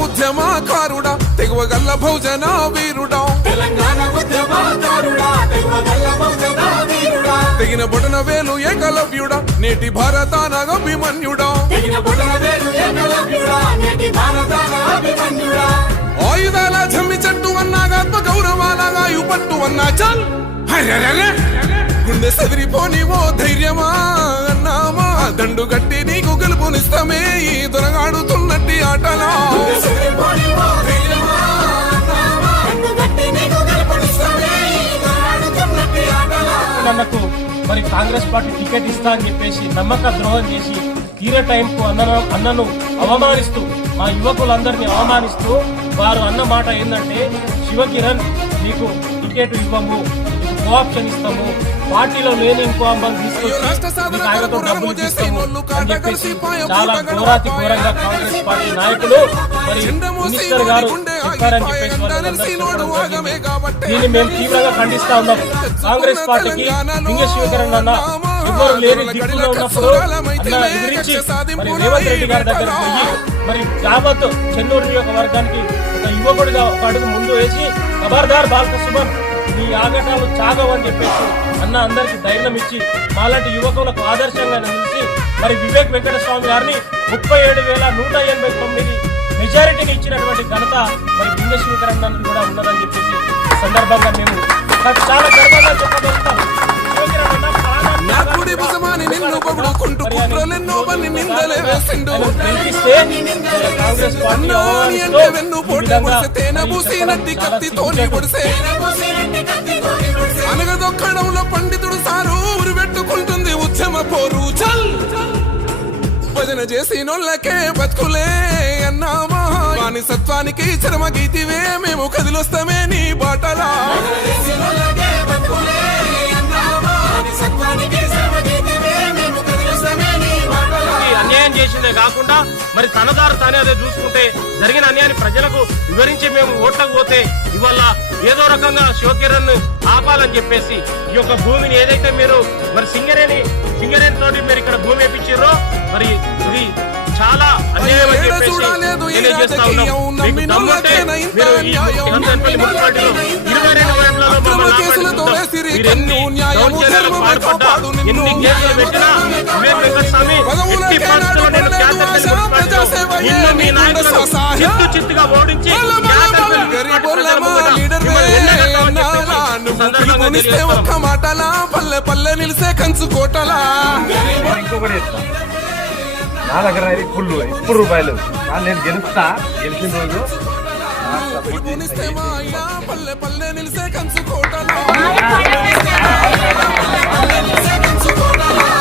ఉద్యమకారుడా తెగువగల్ల బహుజన వీరుడా తెగిన బొటన వేలు ఏకలవ్యుడా నేటి భారతాన అభిమన్యుడా ఆయుధాల జమ్మి చెట్టు అన్నాగాత్మ గౌరవాలగా పట్టు అన్నా చల్ గుండె సెదిరిపోని ఓ ధైర్యమా అన్నామా దండు గట్టి నీకు గెలుపునిస్తామే ఈ దొరగాడుతున్నట్టి ఆటలా అన్నకు మరి కాంగ్రెస్ పార్టీ టికెట్ ఇస్తా అని చెప్పేసి నమ్మక ద్రోహం చేసి తీరే టైంకు అన్నను అవమానిస్తూ మా యువకులందరినీ అవమానిస్తూ వారు అన్న మాట ఏంటంటే శివకిరణ్ నీకు టికెట్ ఇవ్వము కోఆప్షన్ ఇస్తాము పార్టీలో లేని ఇంకో అమ్మని తీసుకొచ్చి ఆయనతో డబ్బులు తీస్తాము అని చెప్పేసి చాలా ఘోరాతి ఘోరంగా కాంగ్రెస్ పార్టీ నాయకులు మరి మినిస్టర్ గారు చెప్పారని చెప్పేసి దీన్ని మేము తీవ్రంగా ఖండిస్తా ఉన్నాం. కాంగ్రెస్ పార్టీకి లింగ శివకరణ్ అన్న ఎవరు లేని దిక్కులో ఉన్నప్పుడు అన్న ఎదిరించి మరి రేవంత్ రెడ్డి గారి దగ్గర పోయి మరి యావత్ చెన్నూరు నియోజకవర్గానికి ఒక యువకుడిగా ఒక అడుగు ముందు వేసి ఖబర్దార్ బాలకృష్ణ ఈ ఆగటాలు చాగవని చెప్పేసి అన్న అందరికి ధైర్యం ఇచ్చి మాలాంటి యువకులకు ఆదర్శంగా నిలిచి మరి వివేక్ వెంకటస్వామి గారిని 37,189 మెజారిటీని ఇచ్చినటువంటి ఘనత మరి లింగ శివకరణ్ కూడా ఉన్నదని చెప్పేసి సందర్భంగా మేము చాలా గర్వంగా చెప్పగలుగుతాం. అనగదొక్కడంలో పండితుడు సారు ఊరు పెట్టుకుంటుంది ఉద్యమ పోరు చల్ భజన చేసి నోళ్ళకే బతుకులే అన్నామా బానిసత్వానికి చరమ గీతివే మేము కదిలొస్తామే నీ బాటలా అన్యాయం చేసిందే కాకుండా మరి తనదారు తానే అదే చూసుకుంటే జరిగిన అన్యాయాన్ని ప్రజలకు వివరించి మేము ఓట్లకు పోతే ఇవాళ ఏదో రకంగా శివకిరణ్ ఆపాలని చెప్పేసి ఈ యొక్క భూమిని ఏదైతే మీరు మరి సింగరేణి తోటి మీరు ఇక్కడ భూమి వేయించారో మరి ఇది చాలా అన్యాయం అని చెప్పేసి తెలియజేస్తా ఉన్నాం. మీకు దమ్ముంటే మీరు ఈ మున్సిపాలిటీలో 22 వార్డులలో ఎన్ని దౌర్జన్యాలకు పాల్పడ్డా ఎన్ని కేసులు పెట్టినా వివేక్ వెంకటస్వామి ఎట్టి పరిస్థితుల్లో నేను నిన్ను మీ నాయకులను చిత్తుగా ఓడించి పల్లె నిలిసే కంచుకోటలా నా దగ్గర ఫుల్ ఇప్పుడు రూపాయలు నేను గెలుస్తా గెలిచిన రోజు పల్లె నిలిసే కంచుకోటలా